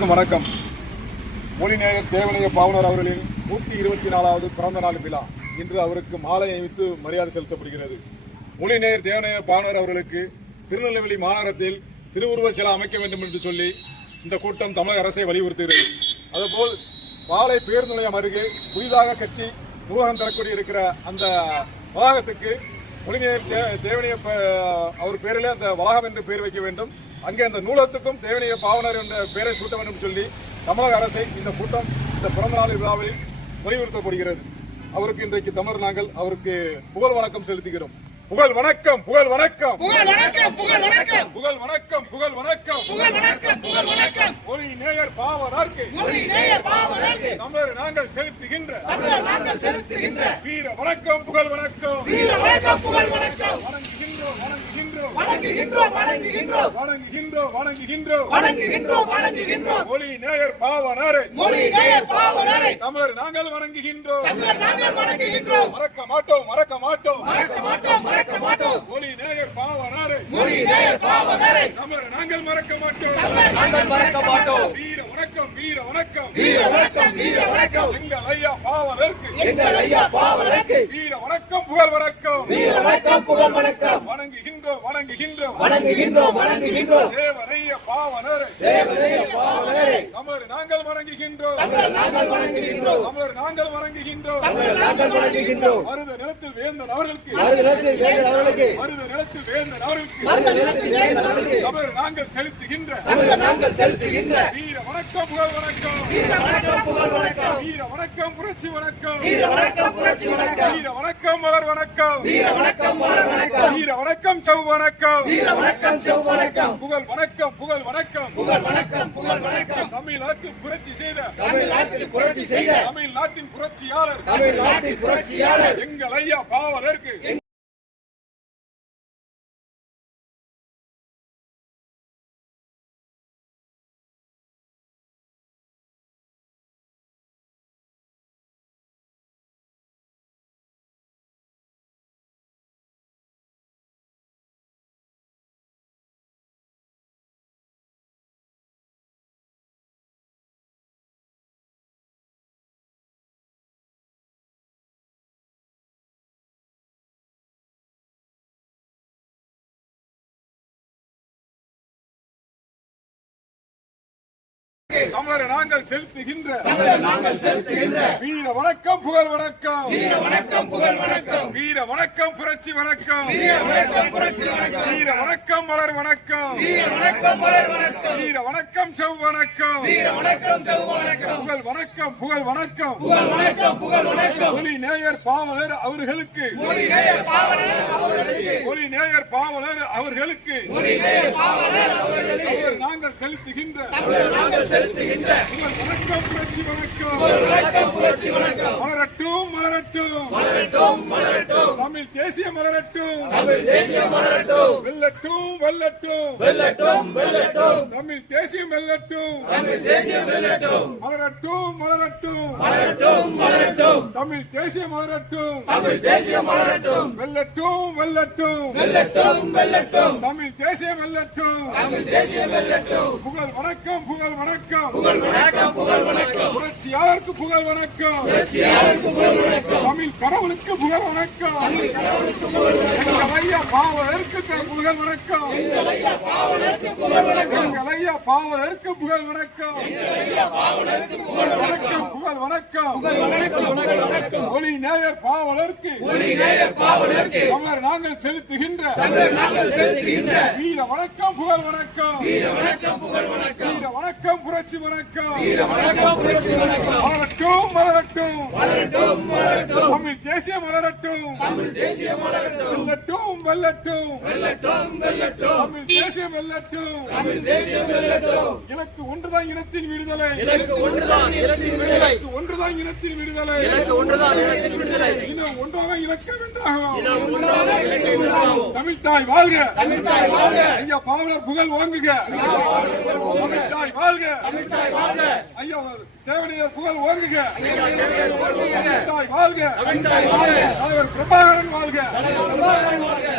அனைவருக்கும் வணக்கம். மொழிநேயர் தேவனைய பாவனர் அவர்களின் 124வது பிறந்த நாள் விழா இன்று அவருக்கு மாலை அணிவித்து மரியாதை செலுத்தப்படுகிறது. மொழிநேயர் தேவனைய பாவனர் அவர்களுக்கு திருநெல்வேலி மாநகரத்தில் திருவுருவ சிலை அமைக்க வேண்டும் என்று சொல்லி இந்த கூட்டம் தமிழக அரசை வலியுறுத்துகிறது. அதுபோல் பாலை பேருந்து நிலையம் அருகே புதிதாக கட்டி நூலகம் தரக்கூடிய இருக்கிற அந்த வளாகத்துக்கு மொழிநேயர் தேவனைய அவர் பேரிலே அந்த வளாகம் என்று பெயர் வைக்க வேண்டும். அங்கே அந்த நூலகத்துக்கும் தேவனைய பாவனர் என்ற பெயரை சூட்ட வேண்டும் சொல்லி தமிழக அரசை இந்த கூட்டம் இந்த பிறந்தநாள் விழாவில் வலியுறுத்தப்படுகிறது. அவருக்கு இன்றைக்கு தமிழர் நாங்கள் அவருக்கு புகழ் வணக்கம் செலுத்துகிறோம். புகழ் வணக்கம், புகழ் வணக்கம், புகழ் வணக்கம், புகழ் வணக்கம், புகழ் வணக்கம், புகழ் வணக்கம், புகழ் வணக்கம், புகழ் வணக்கம். மொழிநேயர் பாவனருக்கு தமிழர் நாங்கள் செலுத்துகின்ற வீர வணக்கம், புகழ் வணக்கம், வீர வணக்கம், புகழ் வணக்கம். வணங்குகின்றோம், வணங்குகின்றோம், வணங்குகின்றோம், வணங்குகின்றோம், வணங்குகின்றோம், வணங்குகின்றோம், வணங்குகின்றோம், வணங்குகின்றோம். மொழிநேயர் பாவனரை, மொழிநேயர் பாவனரை தமிழர் நாங்கள் வணங்குகின்றோம், தமிழர் நாங்கள் வணங்குகின்றோம். மறக்க மாட்டோம், மறக்க மாட்டோம், மறக்க மாட்டோம், மறக்க மாட்டோம். மொழிநேயர் பாவனரை, மொழிநேயர் பாவனரை தமிழர் நாங்கள் மறக்க மாட்டோம், தமிழர் நாங்கள் மறக்க மாட்டோம். வீர வணக்கம், வீர வணக்கம், வீர வணக்கம், வீர வணக்கம். எங்கள் ஐயா பாவனருக்கு, எங்கள் ஐயா பாவனருக்கு வீர வணக்கம், புகழ் வணக்கம், வீர வணக்கம், புகழ் வணக்கம். வணங்குகின்றோம், வணங்குகின்றோம், வணங்குகின்றோம், வணங்குகின்றோம். தேவனைய பாவனரை, தேவனைய பாவனரை தமிழர் நாங்கள் வணங்குகின்றோம், தமிழர் நாங்கள் வணங்குகின்றோம், தமிழர் நாங்கள் வணங்குகின்றோம், தமிழர் நாங்கள் வணங்குகின்றோம். மருத நிலத்தில் வேந்தன் அவர்களுக்கு, மருத நிலத்தில் வேந்தன் அவர்களுக்கு, மருத நிலத்தில் வேந்தன் அவர்களுக்கு, மருத நிலத்தில் வேந்தன் அவர்களுக்கு தமிழர் நாங்கள் செலுத்துகின்ற, தமிழர் நாங்கள் செலுத்துகின்ற வீர வணக்கம், புகழ் வணக்கம், வீர வணக்கம், புகழ் வணக்கம். வீர வணக்கம், புரட்சி வணக்கம், வீர வணக்கம், புரட்சி வணக்கம். வீர வணக்கம், மலர் வணக்கம், வீர வணக்கம், மலர் வணக்கம். வீர வணக்கம், செவ் வணக்கம், வீர வணக்கம், செவ் வணக்கம். புகழ் வணக்கம், புகழ் வணக்கம், புகழ் வணக்கம், புகழ் வணக்கம். தமிழ்நாட்டில் புரட்சி செய்த, தமிழ்நாட்டில் புரட்சி செய்த தமிழ்நாட்டின் புரட்சியாளர், தமிழ்நாட்டின் புரட்சியாளர் எங்கள் ஐயா பாவனருக்கு தமிழர் நாங்கள் செலுத்துகின்ற, தமிழர் நாங்கள் செலுத்துகின்ற வீர வணக்கம், புகழ் வணக்கம், வீர வணக்கம், புகழ் வணக்கம். வீர வணக்கம், புரட்சி வணக்கம், வீர வணக்கம், புரட்சி வணக்கம். வீர வணக்கம், மலர் வணக்கம், வீர வணக்கம், மலர் வணக்கம். வீர வணக்கம், செவ் வணக்கம், வீர வணக்கம், செவ் வணக்கம். புகழ் வணக்கம், புகழ் வணக்கம், புகழ் வணக்கம், புகழ் வணக்கம். மொழிநேயர் பாவனர் அவர்களுக்கு, மொழிநேயர் பாவனர் அவர்களுக்கு, மொழிநேயர் பாவனர் அவர்களுக்கு, மொழிநேயர் பாவனர் அவர்களுக்கு நாங்கள் செலுத்துகின்ற, தமிழர் நாங்கள் செலுத்துகின்ற வணக்கம், புரட்சி வணக்கம், வணக்கம், புரட்சி வணக்கம். மலரட்டும், மலரட்டும், மலரட்டும், மலரட்டும். தமிழ் தேசிய மலரட்டும், தமிழ் தேசிய மலரட்டும். வெல்லட்டும், வெல்லட்டும், வெல்லட்டும், வெல்லட்டும். தமிழ் தேசியம் வெல்லட்டும், தமிழ் தேசியம் வெல்லட்டும். மலரட்டும், மலரட்டும், மலரட்டும், மலரட்டும். தமிழ் தேசிய மலரட்டும், தமிழ் தேசிய மலரட்டும். வெல்லட்டும், வெல்லட்டும், வெல்லட்டும், வெல்லட்டும். தமிழ் தேசியம் வெல்லட்டும், தமிழ் தேசியம் வெல்லட்டும். புகழ் வணக்கம், புகழ் வணக்கம், புகழ் வணக்கம், புகழ் வணக்கம். புரட்சியாளருக்கு புகழ் வணக்கம், புரட்சியாளருக்கு புகழ் வணக்கம். தமிழ் கடவுளுக்கு புகழ் வணக்கம், தமிழ் கடவுளுக்கு புகழ் வணக்கம். எங்கள் ஐயா பாவலருக்கு புகழ் வணக்கம், எங்கள் ஐயா பாவலருக்கு புகழ் வணக்கம். எங்கள் ஐயா பாவலருக்கு புகழ் வணக்கம், எங்கள் ஐயா பாவலருக்கு புகழ் வணக்கம், புகழ் வணக்கம், புகழ் வணக்கம், புகழ் வணக்கம். மொழிநேயர் பாவலருக்கு, மொழிநேயர் பாவலருக்கு தமிழர் நாங்கள் செலுத்துகின்ற, தமிழர் நாங்கள் செலுத்துகின்ற வீர வணக்கம், புகழ் வணக்கம், வீர வணக்கம், புகழ் வணக்கம். வீர வணக்கம், புரட்சி வணக்கம், வீர வணக்கம், புரட்சி வணக்கம். மலரட்டும், மலரட்டும், மலரட்டும், மலரட்டும். தமிழ் தேசிய மலரட்டும், தமிழ் தேசிய மலரட்டும். வெல்லட்டும், வெல்லட்டும், வெல்லட்டும், வெல்லட்டும். தமிழ் தேசியம் வெல்லட்டும், தமிழ் தேசியம் வெல்லட்டும். இலக்கு ஒன்றுதான் இனத்தின் விடுதலை, இலக்கு ஒன்றுதான் இனத்தின் விடுதலை, இலக்கு ஒன்றுதான் இனத்தின் விடுதலை, இலக்கு ஒன்றுதான் இனத்தின் விடுதலை. இனம் ஒன்றாக இலக்க வென்றாகும், இனம் ஒன்றாக இலக்க வென்றாகும். தமிழ் தாய் வாழ்க, தமிழ் தாய் வாழ்க. ஐயா பாவலர் புகழ் வாங்குக, தமிழ் தாய் வாழ்க, தமிழ் தாய் வாழ்க. ஐயா தேவனையர் புகழ் ஓங்குக, தமிழ் தாய் வாழ்க, தமிழ் தாய் வாழ்க. பிரபாகரன் வாழ்க, பிரபாகரன் வாழ்க.